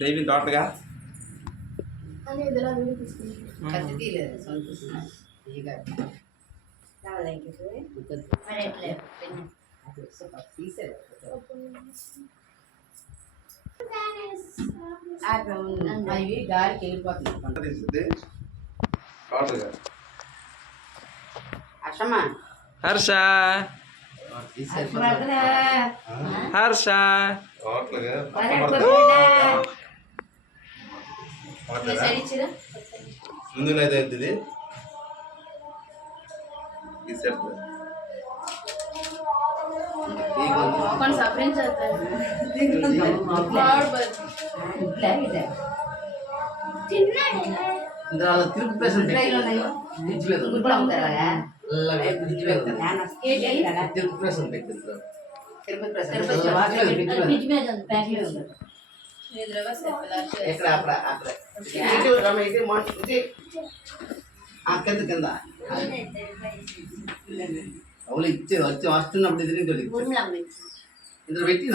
దైవం తోటగా అవి గాలికి వెళ్ళిపోతుంది. హర్ష హర్ష ముందు అవుతుంది తిరుగు ప్రెసెంట్ తిరుగు ప్రెసెంట్ ఎక్కడ అక్కడ అక్కడ కింద అవును ఇచ్చే వచ్చి వస్తున్నప్పుడు ఇది ఇద్దరు పెట్టి